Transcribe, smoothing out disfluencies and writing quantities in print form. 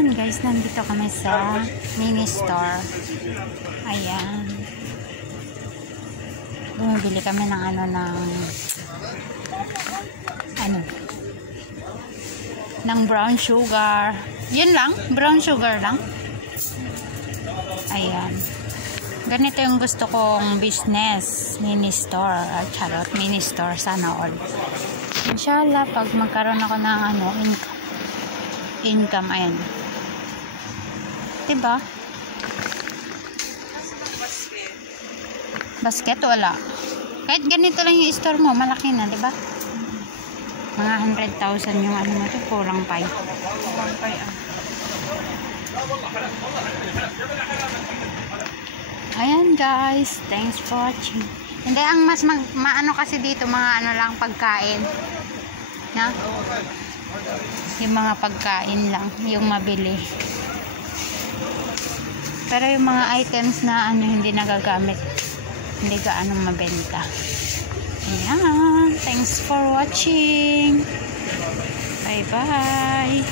Ayan guys, nandito kami sa mini store. Ayan. Bumibili kami ng ng brown sugar. Yun lang, brown sugar lang. Ayan. Ganito yung gusto kong business, mini store. Charot, mini store, sana all. Inshallah, pag magkaroon ako ng income, ayan. Diba? Basket, wala. Kahit ganito lang yung store mo, malaki na, diba? Mga 100,000 yung mo ito, kurang pa. Ayan guys, thanks for watching. Hindi, ang mas maano kasi dito, mga lang pagkain. Na? Yung mga pagkain lang, yung mabili. Pero yung mga items na hindi nagagamit, hindi gaano mabenta. Ayan, thanks for watching. Bye bye.